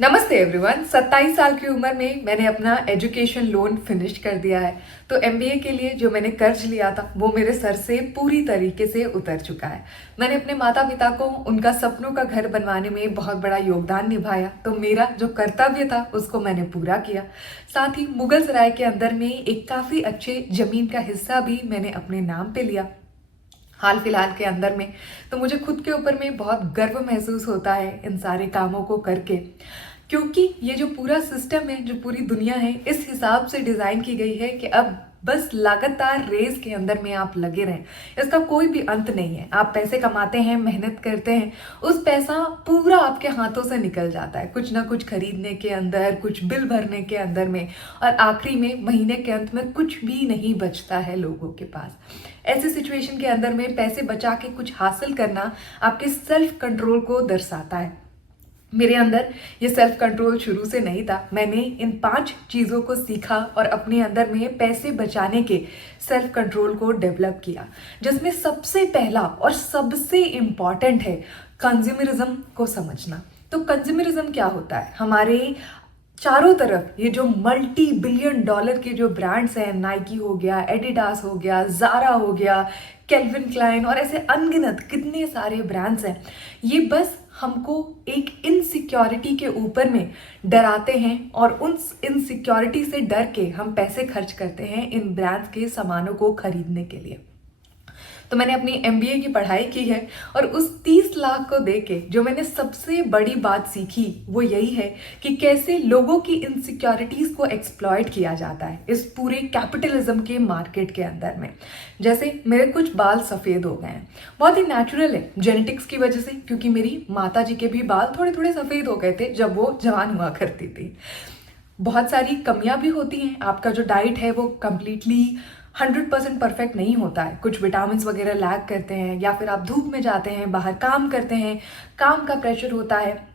नमस्ते एवरीवन। 27 साल की उम्र में मैंने अपना एजुकेशन लोन फिनिश कर दिया है। तो एमबीए के लिए जो मैंने कर्ज लिया था वो मेरे सर से पूरी तरीके से उतर चुका है। मैंने अपने माता पिता को उनका सपनों का घर बनवाने में बहुत बड़ा योगदान निभाया, तो मेरा जो कर्तव्य था उसको मैंने पूरा किया। साथ ही मुगल सराय के अंदर में एक काफ़ी अच्छे ज़मीन का हिस्सा भी मैंने अपने नाम पे लिया हाल फिलहाल के अंदर में। तो मुझे खुद के ऊपर में बहुत गर्व महसूस होता है इन सारे कामों को करके, क्योंकि ये जो पूरा सिस्टम है, जो पूरी दुनिया है, इस हिसाब से डिज़ाइन की गई है कि अब बस लगातार रेस के अंदर में आप लगे रहें। इसका कोई भी अंत नहीं है। आप पैसे कमाते हैं, मेहनत करते हैं, उस पैसा पूरा आपके हाथों से निकल जाता है, कुछ ना कुछ खरीदने के अंदर, कुछ बिल भरने के अंदर में, और आखिरी में महीने के अंत में कुछ भी नहीं बचता है लोगों के पास। ऐसी सिचुएशन के अंदर में पैसे बचा के कुछ हासिल करना आपके सेल्फ कंट्रोल को दर्शाता है। मेरे अंदर ये सेल्फ कंट्रोल शुरू से नहीं था। मैंने इन 5 चीज़ों को सीखा और अपने अंदर में पैसे बचाने के सेल्फ कंट्रोल को डेवलप किया, जिसमें सबसे पहला और सबसे इम्पॉर्टेंट है कंज्यूमरिज्म को समझना। तो कंज्यूमरिज्म क्या होता है? हमारे चारों तरफ ये जो मल्टी बिलियन डॉलर के जो ब्रांड्स हैं, नाइकी हो गया, एडिडास हो गया, ज़ारा हो गया, केल्विन क्लाइन और ऐसे अनगिनत कितने सारे ब्रांड्स हैं, ये बस हमको एक इनसिक्योरिटी के ऊपर में डराते हैं और उन इनसिक्योरिटी से डर के हम पैसे खर्च करते हैं इन ब्रांड्स के सामानों को खरीदने के लिए। तो मैंने अपनी एमबीए की पढ़ाई की है और उस 30 लाख को देके जो मैंने सबसे बड़ी बात सीखी वो यही है कि कैसे लोगों की इनसिक्योरिटीज़ को एक्सप्लॉइट किया जाता है इस पूरे कैपिटलिज्म के मार्केट के अंदर में। जैसे मेरे कुछ बाल सफ़ेद हो गए हैं, बहुत ही नेचुरल है जेनेटिक्स की वजह से, क्योंकि मेरी माता जी के भी बाल थोड़े थोड़े सफ़ेद हो गए थे जब वो जवान हुआ करती थी। बहुत सारी कमियां भी होती हैं, आपका जो डाइट है वो कम्प्लीटली 100% परफेक्ट नहीं होता है, कुछ विटामिन वगैरह लैग करते हैं, या फिर आप धूप में जाते हैं, बाहर काम करते हैं, काम का प्रेशर होता है।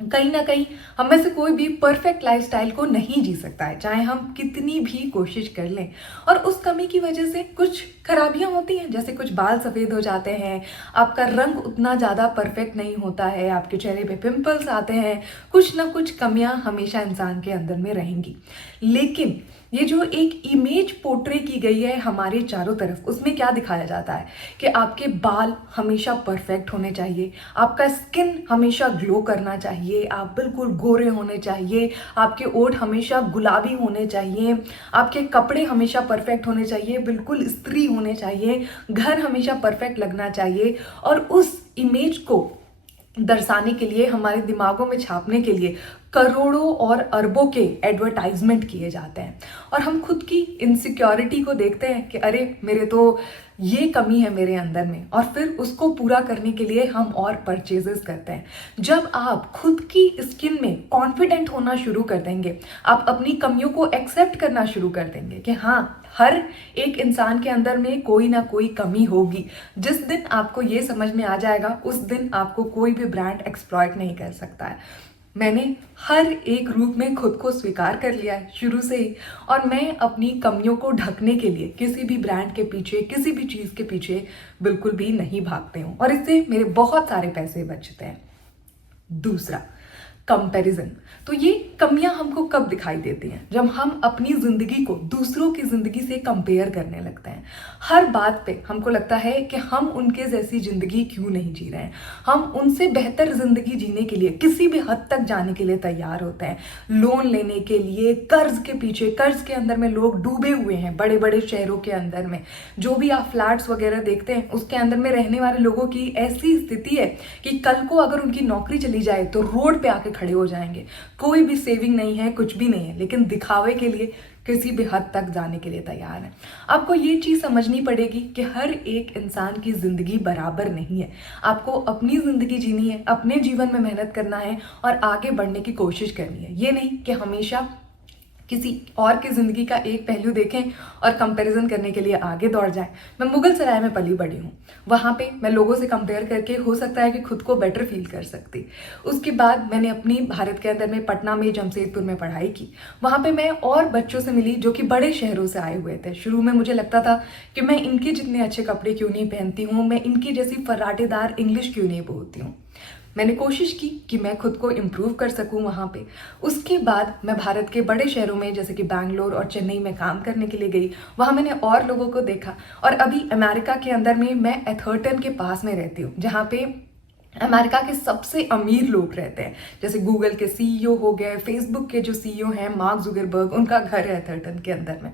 कहीं ना कहीं हम में से कोई भी परफेक्ट लाइफस्टाइल को नहीं जी सकता है, चाहे हम कितनी भी कोशिश कर लें। और उस कमी की वजह से कुछ खराबियां होती हैं, जैसे कुछ बाल सफ़ेद हो जाते हैं, आपका रंग उतना ज़्यादा परफेक्ट नहीं होता है, आपके चेहरे पे पिंपल्स आते हैं, कुछ ना कुछ कमियां हमेशा इंसान के अंदर में रहेंगी। लेकिन ये जो एक इमेज पोर्ट्रे की गई है हमारे चारों तरफ, उसमें क्या दिखाया जाता है कि आपके बाल हमेशा परफेक्ट होने चाहिए, आपका स्किन हमेशा ग्लो करना चाहिए, आप बिल्कुल गोरे होने चाहिए, आपके ओठ हमेशा गुलाबी होने चाहिए, आपके कपड़े हमेशा परफेक्ट होने चाहिए, बिल्कुल इस्त्री होने चाहिए, घर हमेशा परफेक्ट लगना चाहिए। और उस इमेज को दर्शाने के लिए, हमारे दिमागों में छापने के लिए करोड़ों और अरबों के एडवर्टाइजमेंट किए जाते हैं। और हम खुद की इनसिक्योरिटी को देखते हैं कि अरे मेरे तो ये कमी है मेरे अंदर में, और फिर उसको पूरा करने के लिए हम और परचेजेस करते हैं। जब आप खुद की स्किन में कॉन्फिडेंट होना शुरू कर देंगे, आप अपनी कमियों को एक्सेप्ट करना शुरू कर देंगे कि हाँ, हर एक इंसान के अंदर में कोई ना कोई कमी होगी, जिस दिन आपको ये समझ में आ जाएगा उस दिन आपको कोई भी ब्रांड एक्सप्लॉइट नहीं कर सकता है। मैंने हर एक रूप में खुद को स्वीकार कर लिया है शुरू से ही, और मैं अपनी कमियों को ढकने के लिए किसी भी ब्रांड के पीछे, किसी भी चीज़ के पीछे बिल्कुल भी नहीं भागते हूँ, और इससे मेरे बहुत सारे पैसे बचते हैं। दूसरा, कंपैरिजन। तो ये कमियां हमको कब दिखाई देती हैं? जब हम अपनी ज़िंदगी को दूसरों की ज़िंदगी से कंपेयर करने लगते हैं। हर बात पे हमको लगता है कि हम उनके जैसी ज़िंदगी क्यों नहीं जी रहे हैं, हम उनसे बेहतर ज़िंदगी जीने के लिए किसी भी हद तक जाने के लिए तैयार होते हैं, लोन लेने के लिए, कर्ज के पीछे, कर्ज के अंदर में लोग डूबे हुए हैं बड़े बड़े शहरों के अंदर में। जो भी आप फ्लैट्स वगैरह देखते हैं उसके अंदर में रहने वाले लोगों की ऐसी स्थिति है कि कल को अगर उनकी नौकरी चली जाए तो रोड पे आके खड़े हो जाएंगे। कोई भी सेविंग नहीं है, कुछ भी नहीं है, लेकिन दिखावे के लिए किसी भी हद तक जाने के लिए तैयार है। आपको ये चीज़ समझनी पड़ेगी कि हर एक इंसान की ज़िंदगी बराबर नहीं है। आपको अपनी ज़िंदगी जीनी है, अपने जीवन में मेहनत करना है और आगे बढ़ने की कोशिश करनी है। ये नहीं कि हमेशा किसी और की ज़िंदगी का एक पहलू देखें और कंपैरिजन करने के लिए आगे दौड़ जाएं। मैं मुगल सराय में पली बड़ी हूँ, वहाँ पे मैं लोगों से कंपेयर करके हो सकता है कि खुद को बेटर फील कर सकती। उसके बाद मैंने अपनी भारत के अंदर में पटना में, जमशेदपुर में पढ़ाई की। वहाँ पे मैं और बच्चों से मिली जो कि बड़े शहरों से आए हुए थे। शुरू में मुझे लगता था कि मैं इनके जितने अच्छे कपड़े क्यों नहीं पहनती हूँ, मैं इनकी जैसी फर्राटेदार इंग्लिश क्यों नहीं बोलती हूँ। मैंने कोशिश की कि मैं खुद को इम्प्रूव कर सकूं वहाँ पे। उसके बाद मैं भारत के बड़े शहरों में जैसे कि बैंगलोर और चेन्नई में काम करने के लिए गई। वहाँ मैंने और लोगों को देखा, और अभी अमेरिका के अंदर में मैं एथर्टन के पास में रहती हूँ, जहाँ पे अमेरिका के सबसे अमीर लोग रहते हैं। जैसे गूगल के सीईओ हो गए, फेसबुक के जो सीईओ हैं मार्क जुकरबर्ग, उनका घर है एथर्टन के अंदर में।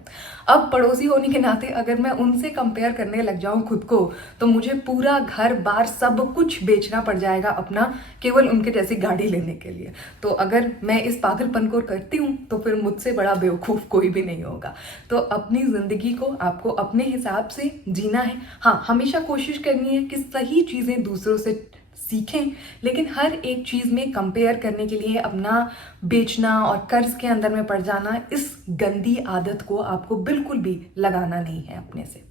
अब पड़ोसी होने के नाते अगर मैं उनसे कंपेयर करने लग जाऊं खुद को, तो मुझे पूरा घर बार सब कुछ बेचना पड़ जाएगा अपना, केवल उनके जैसी गाड़ी लेने के लिए। तो अगर मैं इस पागलपन को करती हूँ तो फिर मुझसे बड़ा बेवकूफ़ कोई भी नहीं होगा। तो अपनी ज़िंदगी को आपको अपने हिसाब से जीना है। हाँ, हमेशा कोशिश करनी है कि सही चीज़ें दूसरों से सीखें, लेकिन हर एक चीज़ में कंपेयर करने के लिए अपना बेचना और कर्ज के अंदर में पड़ जाना, इस गंदी आदत को आपको बिल्कुल भी लगाना नहीं है अपने से।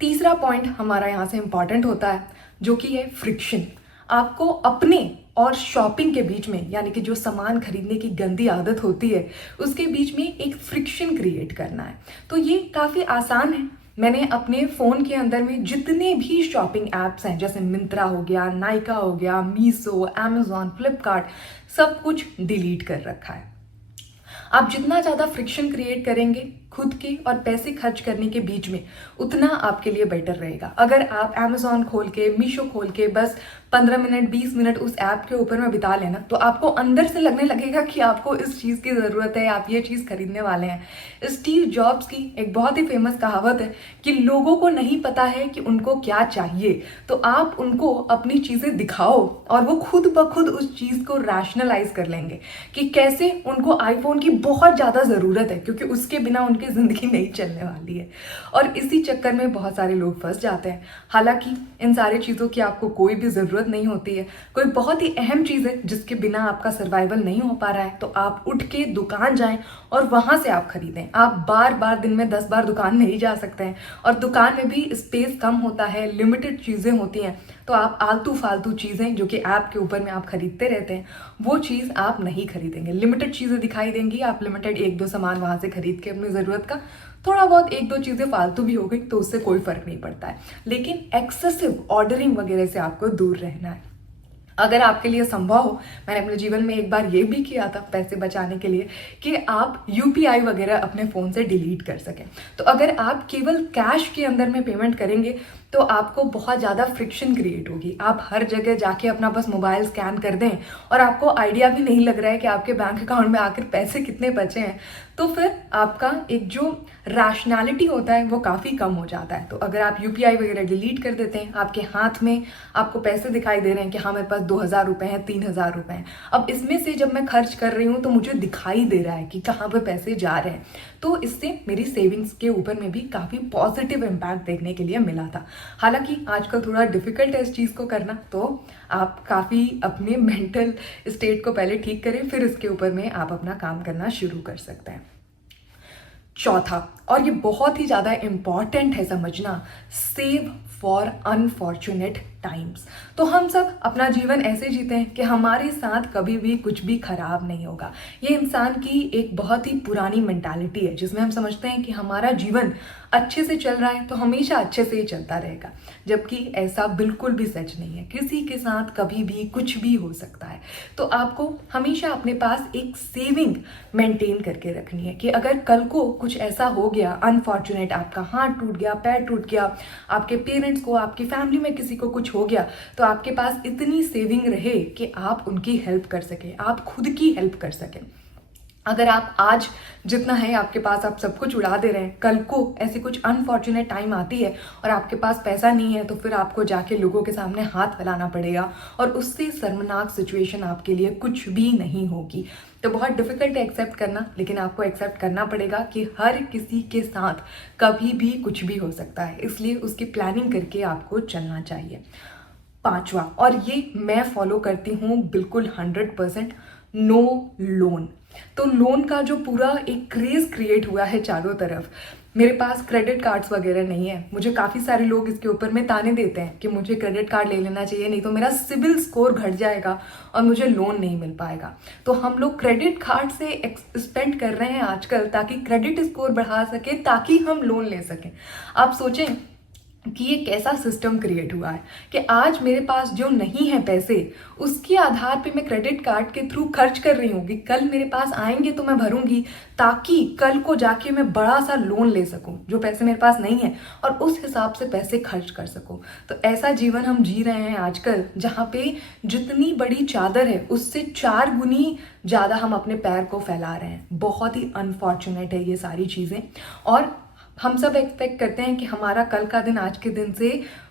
तीसरा पॉइंट हमारा यहाँ से इम्पॉर्टेंट होता है, जो कि है फ्रिक्शन। आपको अपने और शॉपिंग के बीच में, यानी कि जो सामान खरीदने की गंदी आदत होती है, उसके बीच में एक फ्रिक्शन क्रिएट करना है। तो ये काफ़ी आसान है। मैंने अपने फ़ोन के अंदर में जितने भी शॉपिंग ऐप्स हैं, जैसे मिंत्रा हो गया, नायका हो गया, मीशो, अमेज़ॉन, फ्लिपकार्ट, सब कुछ डिलीट कर रखा है। आप जितना ज़्यादा फ्रिक्शन क्रिएट करेंगे खुद के और पैसे खर्च करने के बीच में, उतना आपके लिए बेटर रहेगा। अगर आप अमेज़ॉन खोल के, मीशो खोल के बस 15 मिनट 20 मिनट उस ऐप के ऊपर में बिता लेना, तो आपको अंदर से लगने लगेगा कि आपको इस चीज़ की ज़रूरत है, आप ये चीज़ खरीदने वाले हैं। स्टीव जॉब्स की एक बहुत ही फेमस कहावत है कि लोगों को नहीं पता है कि उनको क्या चाहिए, तो आप उनको अपनी चीज़ें दिखाओ और वो खुद ब खुद उस चीज़ को रैशनलाइज कर लेंगे कि कैसे उनको आईफोन की बहुत ज़्यादा ज़रूरत है, क्योंकि उसके बिना उनकी ज़िंदगी नहीं चलने वाली है। और इसी चक्कर में बहुत सारे लोग फंस जाते हैं। हालांकि इन सारी चीज़ों की आपको कोई भी ज़रूरत नहीं होती है। कोई बहुत ही अहम चीज़ है जिसके बिना आपका सर्वाइवल नहीं हो पा रहा है, तो आप उठ के दुकान जाएं और वहाँ से आप खरीदें। आप बार बार दिन में 10 बार दुकान नहीं जा सकते हैं, और दुकान में भी स्पेस कम होता है, लिमिटेड चीज़ें होती हैं। तो आप आलतू फालतू चीज़ें जो कि ऐप के ऊपर में आप खरीदते रहते हैं, वो चीज़ आप नहीं खरीदेंगे। लिमिटेड चीज़ें दिखाई देंगी, आप लिमिटेड 1-2 सामान वहाँ से खरीद के अपनी ज़रूरत का, थोड़ा बहुत 1-2 चीज़ें फालतू भी हो गई तो उससे कोई फ़र्क नहीं पड़ता है। लेकिन एक्सेसिव ऑर्डरिंग वगैरह से आपको दूर रहना है। अगर आपके लिए संभव हो, मैंने अपने जीवन में एक बार ये भी किया था पैसे बचाने के लिए, कि आप यूपीआई वगैरह अपने फ़ोन से डिलीट कर सकें। तो अगर आप केवल कैश के अंदर में पेमेंट करेंगे तो आपको बहुत ज़्यादा फ्रिक्शन क्रिएट होगी। आप हर जगह जाके अपना बस मोबाइल स्कैन कर दें और आपको आइडिया भी नहीं लग रहा है कि आपके बैंक अकाउंट में आखिर पैसे कितने बचे हैं, तो फिर आपका एक जो रैशनैलिटी होता है वो काफ़ी कम हो जाता है। तो अगर आप यूपीआई वगैरह डिलीट कर देते हैं, आपके हाथ में आपको पैसे दिखाई दे रहे हैं कि हाँ मेरे पास 2000 रुपये हैं, 3000 रुपये हैं, अब इसमें से जब मैं खर्च कर रही हूँ तो मुझे दिखाई दे रहा है कि कहाँ पर पैसे जा रहे हैं, तो इससे मेरी सेविंग्स के ऊपर में भी काफ़ी पॉजिटिव इम्पैक्ट देखने के लिए मिला था। हालांकि आजकल थोड़ा डिफिकल्ट है इस चीज़ को करना, तो आप काफ़ी अपने मेंटल स्टेट को पहले ठीक करें, फिर इसके ऊपर में आप अपना काम करना शुरू कर सकते हैं। चौथा, और ये बहुत ही ज़्यादा इम्पॉर्टेंट है समझना, सेव फॉर अनफॉर्चुनेट टाइम्स। तो हम सब अपना जीवन ऐसे जीते हैं कि हमारे साथ कभी भी कुछ भी खराब नहीं होगा। ये इंसान की एक बहुत ही पुरानी मेंटालिटी है, जिसमें हम समझते हैं कि हमारा जीवन अच्छे से चल रहा है तो हमेशा अच्छे से ही चलता रहेगा, जबकि ऐसा बिल्कुल भी सच नहीं है। किसी के साथ कभी भी कुछ भी हो सकता है। तो आपको हमेशा अपने पास एक सेविंग मेंटेन करके रखनी है कि अगर कल को कुछ ऐसा हो गया अनफॉर्चुनेट, आपका हाथ टूट गया, पैर टूट गया, आपके पेरेंट्स को, आपकी फैमिली में किसी को कुछ हो गया, तो आपके पास इतनी सेविंग रहे कि आप उनकी हेल्प कर सकें, आप खुद की हेल्प कर सकें। अगर आप आज जितना है आपके पास आप सब कुछ उड़ा दे रहे हैं, कल को ऐसी कुछ अनफॉर्चुनेट टाइम आती है और आपके पास पैसा नहीं है, तो फिर आपको जाके लोगों के सामने हाथ फैलाना पड़ेगा और उससे शर्मनाक सिचुएशन आपके लिए कुछ भी नहीं होगी। तो बहुत डिफिकल्ट है एक्सेप्ट करना, लेकिन आपको एक्सेप्ट करना पड़ेगा कि हर किसी के साथ कभी भी कुछ भी हो सकता है, इसलिए उसकी प्लानिंग करके आपको चलना चाहिए। पांचवा, और ये मैं फॉलो करती हूँ बिल्कुल 100%, नो लोन। तो लोन का जो पूरा एक क्रेज क्रिएट हुआ है चारों तरफ, मेरे पास क्रेडिट कार्ड्स वगैरह नहीं है। मुझे काफ़ी सारे लोग इसके ऊपर में ताने देते हैं कि मुझे क्रेडिट कार्ड ले लेना चाहिए, नहीं तो मेरा सिबिल स्कोर घट जाएगा और मुझे लोन नहीं मिल पाएगा। तो हम लोग क्रेडिट कार्ड से स्पेंड कर रहे हैं आजकल ताकि क्रेडिट स्कोर बढ़ा सके, ताकि हम लोन ले सकें। आप सोचें कि ये कैसा सिस्टम क्रिएट हुआ है कि आज मेरे पास जो नहीं है पैसे, उसके आधार पे मैं क्रेडिट कार्ड के थ्रू खर्च कर रही हूँ कि कल मेरे पास आएंगे तो मैं भरूंगी, ताकि कल को जाके मैं बड़ा सा लोन ले सकूं जो पैसे मेरे पास नहीं है, और उस हिसाब से पैसे खर्च कर सकूं। तो ऐसा जीवन हम जी रहे हैं आजकल, जहाँ पे जितनी बड़ी चादर है उससे 4 गुनी ज़्यादा हम अपने पैर को फैला रहे हैं। बहुत ही अनफॉर्चुनेट है ये सारी चीज़ें। और हम सब एक्सपेक्ट करते हैं कि हमारा कल का दिन आज के दिन से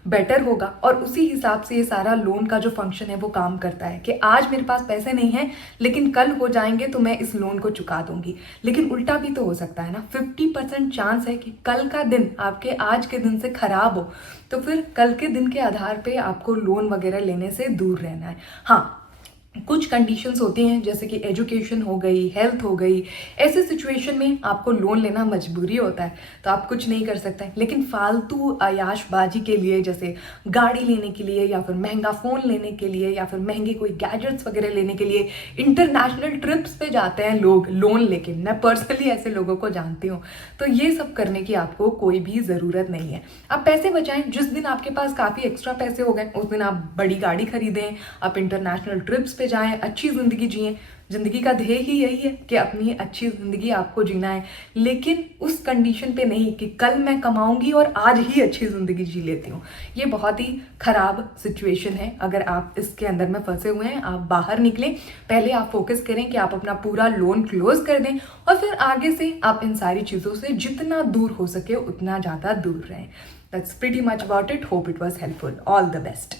बेटर होगा, और उसी हिसाब से ये सारा लोन का जो फंक्शन है वो काम करता है कि आज मेरे पास पैसे नहीं हैं लेकिन कल हो जाएंगे तो मैं इस लोन को चुका दूंगी। लेकिन उल्टा भी तो हो सकता है ना, 50% चांस है कि कल का दिन आपके आज के दिन से खराब हो, तो फिर कल के दिन के आधार पे आपको लोन वगैरह लेने से दूर रहना है। हाँ, कुछ कंडीशंस होती हैं जैसे कि एजुकेशन हो गई, हेल्थ हो गई, ऐसे सिचुएशन में आपको लोन लेना मजबूरी होता है, तो आप कुछ नहीं कर सकते। लेकिन फालतू आयाशबाजी के लिए, जैसे गाड़ी लेने के लिए या फिर महंगा फ़ोन लेने के लिए या फिर महंगे कोई गैजेट्स वगैरह लेने के लिए इंटरनेशनल ट्रिप्स पे जाते हैं लोग लोन लेके। मैं पर्सनली ऐसे लोगों को जानती हूँ। तो ये सब करने की आपको कोई भी ज़रूरत नहीं है। आप पैसे बचाएं, जिस दिन आपके पास काफ़ी एक्स्ट्रा पैसे हो गए उस दिन आप बड़ी गाड़ी खरीदें, आप इंटरनेशनल ट्रिप्स पे जाएं, अच्छी ज़िंदगी जिएं। ज़िंदगी का ध्येय ही यही है कि अपनी अच्छी ज़िंदगी आपको जीना है, लेकिन उस कंडीशन पे नहीं कि कल मैं कमाऊंगी और आज ही अच्छी ज़िंदगी जी लेती हूँ। ये बहुत ही ख़राब सिचुएशन है। अगर आप इसके अंदर में फंसे हुए हैं, आप बाहर निकलें। पहले आप फोकस करें कि आप अपना पूरा लोन क्लोज कर दें, और फिर आगे से आप इन सारी चीज़ों से जितना दूर हो सके उतना ज़्यादा दूर रहें। That's pretty much about it. Hope it was helpful. All the best.